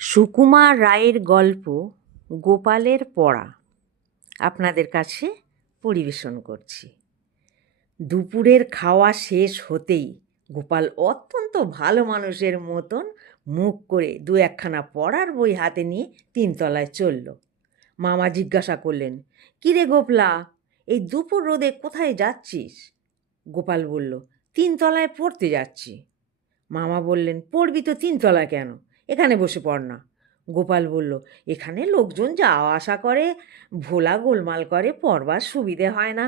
সুকুমার রায়ের গল্প গোপালের পড়া আপনাদের কাছে পরিবেশন করছি। দুপুরের খাওয়া শেষ হতেই গোপাল অত্যন্ত ভালো মানুষের মতন মুখ করে দু একখানা পড়ার বই হাতে নিয়ে তিনতলায় চলল। মামা জিজ্ঞাসা করলেন, কিরে গোপলা, এই দুপুর রোদে কোথায় যাচ্ছিস? গোপাল বলল, তিনতলায় পড়তে যাচ্ছি। মামা বললেন, পড়বি তো তিনতলায় কেন? এখানে বসে পড় না। গোপাল বলল, এখানে লোকজন যাওয়া আসা করে, ভোলা গোলমাল করে, পড়বার সুবিধে হয় না।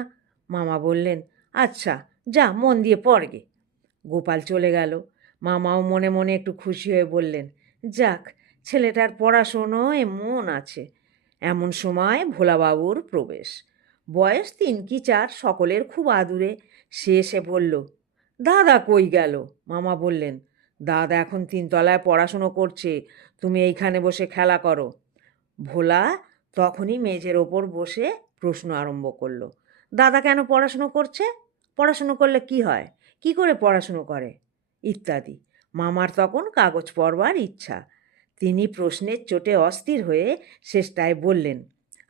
মামা বললেন, আচ্ছা যা, মন দিয়ে পড়গে। গোপাল চলে গেল। মামাও মনে মনে একটু খুশি হয়ে বললেন, যাক, ছেলেটার পড়াশুনোয় মন আছে। এমন সময় ভোলাবাবুর প্রবেশ। বয়স 3 কি 4, সকলের খুব আদুরে। সে এসে বলল, দাদা কই গেল? মামা বললেন, দাদা এখন তিনতলায় পড়াশুনো করছে, তুমি এইখানে বসে খেলা করো। ভোলা তখনই মেঝের ওপর বসে প্রশ্ন আরম্ভ করলো, দাদা কেন পড়াশুনো করছে? পড়াশুনো করলে কি হয়? কি করে পড়াশুনো করে? ইত্যাদি। মামার তখন কাগজ পড়বার ইচ্ছা। তিনি প্রশ্নের চোটে অস্থির হয়ে শেষটায় বললেন,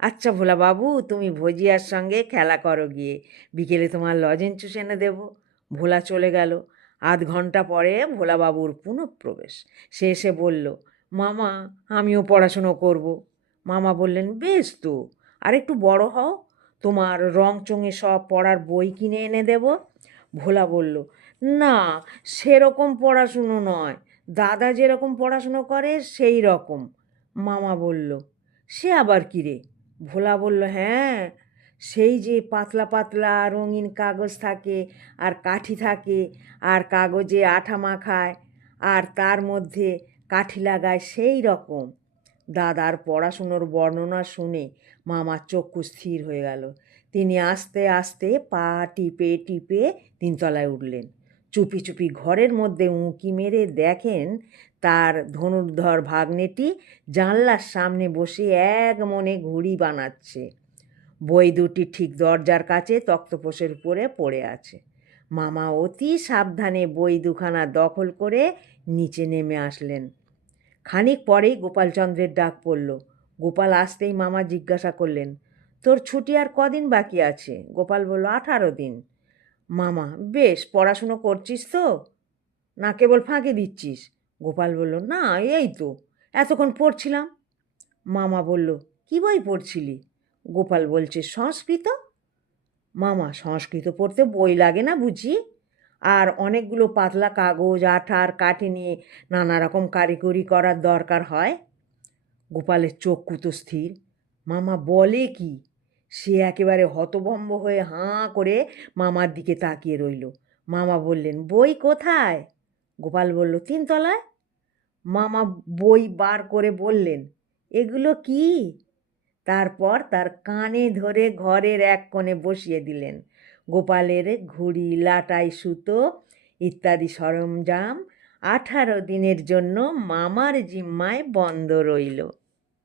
আচ্ছা ভোলাবাবু, তুমি ভজিয়ার সঙ্গে খেলা করো গিয়ে, বিকেলে তোমার লজেন্স চুষ এনে দেবো। ভোলা চলে গেল। আধ ঘন্টা পরে ভোলাবাবুর পুনঃপ্রবেশ। সে এসে বলল, মামা, আমিও পড়াশুনো করব। মামা বললেন, বেশ তো, আর একটু বড় হও, তোমার রং চঙে সব পড়ার বই কিনে এনে দেব। ভোলা বলল, না, সেরকম পড়াশুনো নয়, দাদা যেরকম পড়াশুনো করে সেই রকম। মামা বলল, সে আবার কী রে? ভোলা বলল, হ্যাঁ, সেই যে পাতলা পাতলা রঙিন কাগজ থাকে, আর কাঠি থাকে, আর কাগজে আঠা মাখায়, আর তার মধ্যে কাঠি লাগায়, সেই রকম। দাদার পড়াশুনোর বর্ণনা শুনে মামার চক্ষু স্থির হয়ে গেল। তিনি আস্তে আস্তে পা টিপে টিপে তিনতলায় উঠলেন। চুপি চুপি ঘরের মধ্যে উঁকি মেরে দেখেন তার ধনুর্ধর ভাগ্নেটি জানলার সামনে বসে এক মনে ঘুড়ি বানাচ্ছে। বই দুটি ঠিক দরজার কাছে তক্তপোষের উপরে পড়ে আছে। মামা অতি সাবধানে বই দুখানা দখল করে নিচে নেমে আসলেন। খানিক পরেই গোপালচন্দ্রের ডাক পড়ল। গোপাল আসতেই মামা জিজ্ঞাসা করলেন, তোর ছুটি আর কদিন বাকি আছে? গোপাল বলল, 18 দিন। মামা, বেশ, পড়াশুনো করছিস তো, না কেবল ফাঁকি দিচ্ছিস? গোপাল বলল, না, এই তো এতক্ষণ পড়ছিলাম। মামা বলল, কী বই পড়ছিলি? গোপাল বলছে, সংস্কৃত। মামা, সংস্কৃত পড়তে বই লাগে না বুঝি? আর অনেকগুলো পাতলা কাগজ, আঠা আর কাঠি নিয়ে নানা রকম কারিগরি করার দরকার হয়। গোপালের চোখ কুতো স্থির। মামা বলে কি? সে একেবারে হতভম্ব হয়ে হাঁ করে মামার দিকে তাকিয়ে রইল। মামা বললেন, বই কোথায়? গোপাল বলল, তিনতলায়। মামা বই বার করে বললেন, এগুলো কি? তারপর তার কানে ধরে ঘরের এক কোণে বসিয়ে দিলেন। গোপালের ঘুড়ি, লাটাই, সুতো ইত্যাদি সরঞ্জাম 18 দিনের জন্য মামার জিম্মায় বন্ধ রইল।